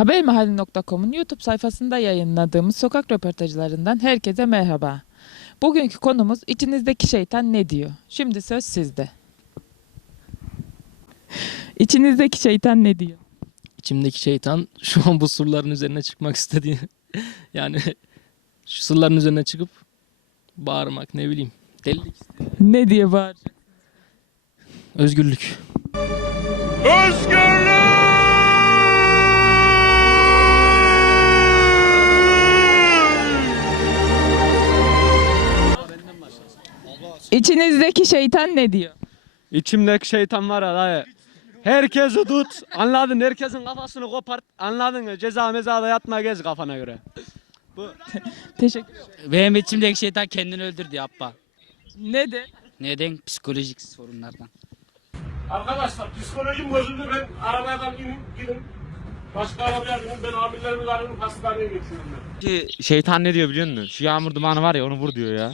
Habermahalli.com'un YouTube sayfasında yayınladığımız sokak röportajlarından herkese merhaba. Bugünkü konumuz içinizdeki şeytan ne diyor? Şimdi söz sizde. İçinizdeki şeytan ne diyor? İçimdeki şeytan şu an bu surların üzerine çıkmak istediği yani şu surların üzerine çıkıp bağırmak ne bileyim delilik Ne diye bağır? özgürlük İçinizdeki şeytan ne diyor? İçimdeki şeytan var ya dayı. Herkesi tut. Anladın? Herkesin kafasını kopart. Anladın mı? Ceza mezada yatma gez kafana göre. Teşekkür ederim. Benim içimdeki şeytan kendini öldür diyor abba. Ne de? Neden? Psikolojik sorunlardan. Arkadaşlar psikolojim bozuldu ben arabaya kalkayım gidin. Başka arabaya binin ben amirlerimi arayayım hastaneye götürün ben. Ki şeytan ne diyor biliyor musun? Şu yağmur dumanı var ya onu vur diyor ya.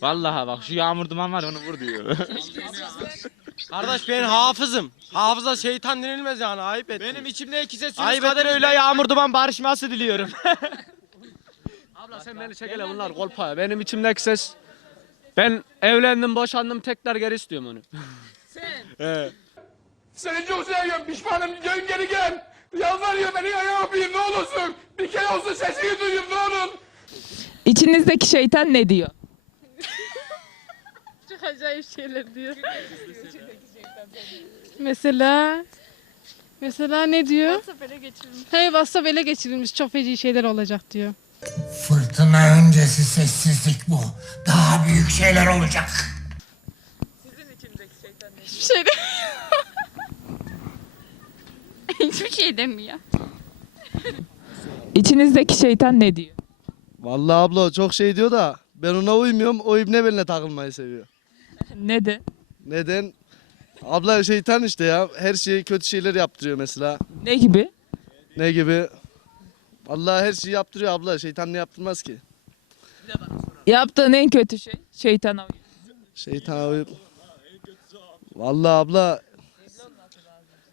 Vallahi bak şu yağmur duman var onu vur diyor. Kardeş ben hafızım. Hafıza şeytan denilmez yani ayıp et. Benim içimde iki ses Ayıp kader öyle yağmur duman barışması diliyorum. Abla sen beni çek hele bunlar kolpa. Benim içimdeki ses. Ben evlendim boşandım tekrar geri istiyorum onu. Seni çok seviyorum pişmanım dön geri gel. Yalvarıyor beni ayağa öpeyim ne olursun. Bir kere olsun sesini duyayım ne olur. İçinizdeki şeytan ne diyor? Acayip şeyler diyor. mesela mesela ne diyor? WhatsApp ele geçirilmiş. Hey WhatsApp ele geçirilmiş çok feci şeyler olacak diyor. Fırtına öncesi sessizlik bu. Daha büyük şeyler olacak. Hiçbir şey de Hiçbir şey demiyor. İçinizdeki şeytan ne diyor? Vallahi abla çok şey diyor da ben ona uymuyorum. O ibne benimle takılmayı seviyor. Ne de? Neden? Abla şeytan işte ya. Her şeyi kötü şeyler yaptırıyor mesela. Ne gibi? Ne gibi? Vallahi her şeyi yaptırıyor abla. Şeytan ne yaptırmaz ki? Yaptığın en kötü şey şeytana uyuyor. Şeytana uyup. Vallahi abla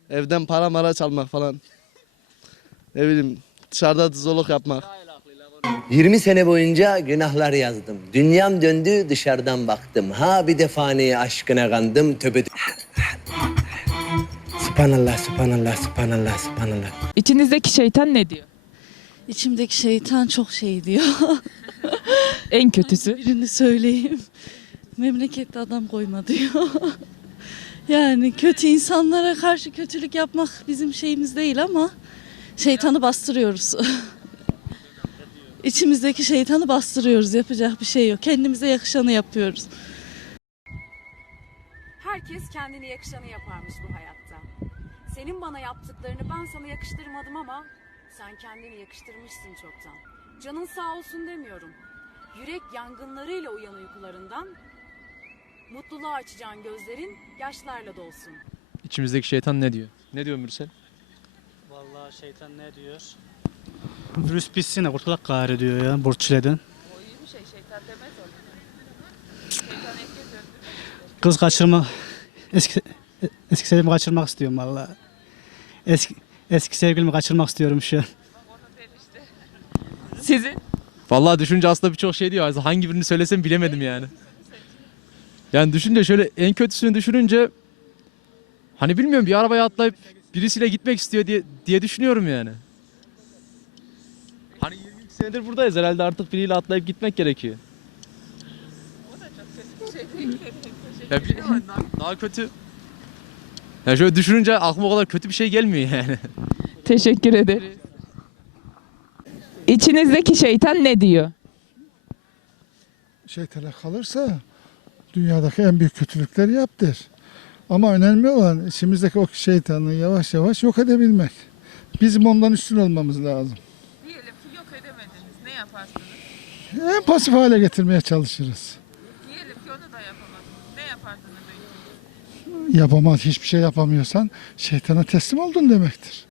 evden para mara çalmak falan. Ne bileyim dışarıda zorluk yapmak. 20 sene boyunca günahlar yazdım. Dünyam döndü dışarıdan baktım. Ha bir defani aşkına kandım töbe... Subhanallah, subhanallah, subhanallah, subhanallah. İçinizdeki şeytan ne diyor? İçimdeki şeytan çok şey diyor. En kötüsü. Birini söyleyeyim. Memlekette adam koyma diyor. yani kötü insanlara karşı kötülük yapmak bizim şeyimiz değil ama şeytanı bastırıyoruz. İçimizdeki şeytanı bastırıyoruz. Yapacak bir şey yok. Kendimize yakışanı yapıyoruz. Herkes kendine yakışanı yaparmış bu hayatta. Senin bana yaptıklarını ben sana yakıştırmadım ama sen kendini yakıştırmışsın çoktan. Canın sağ olsun demiyorum. Yürek yangınlarıyla uyan uykularından mutluluğa açacağın gözlerin yaşlarla dolsun. İçimizdeki şeytan ne diyor? Ne diyor Mürsel? Vallahi şeytan ne diyor? Virüs bitsin de kurtulak gari diyor ya Burçile'den. Kız kaçırma eski eski sevgilimi kaçırmak istiyorum vallahi. Eski eski sevgilimi kaçırmak istiyorum şu an. Sizin? Vallahi düşünce aslında birçok şey diyor. Aslında Hangi birini söylesem bilemedim yani. Yani düşünce şöyle en kötüsünü düşününce hani bilmiyorum bir arabaya atlayıp birisiyle gitmek istiyor diye diye düşünüyorum yani. 22 senedir buradayız herhalde artık biriyle atlayıp gitmek gerekiyor. Ya bir, daha, kötü. Ya şöyle düşününce aklıma o kadar kötü bir şey gelmiyor yani. Teşekkür ederiz. İçinizdeki şeytan ne diyor? Şeytana kalırsa dünyadaki en büyük kötülükleri yaptır. Ama önemli olan içimizdeki o şeytanı yavaş yavaş yok edebilmek. Bizim ondan üstün olmamız lazım. Diyelim ki yok edemediniz. Ne yaparsınız? En pasif hale getirmeye çalışırız. Diyelim ki onu da yapamadınız. Ne yapardınız? Yapamaz hiçbir şey yapamıyorsan şeytana teslim oldun demektir.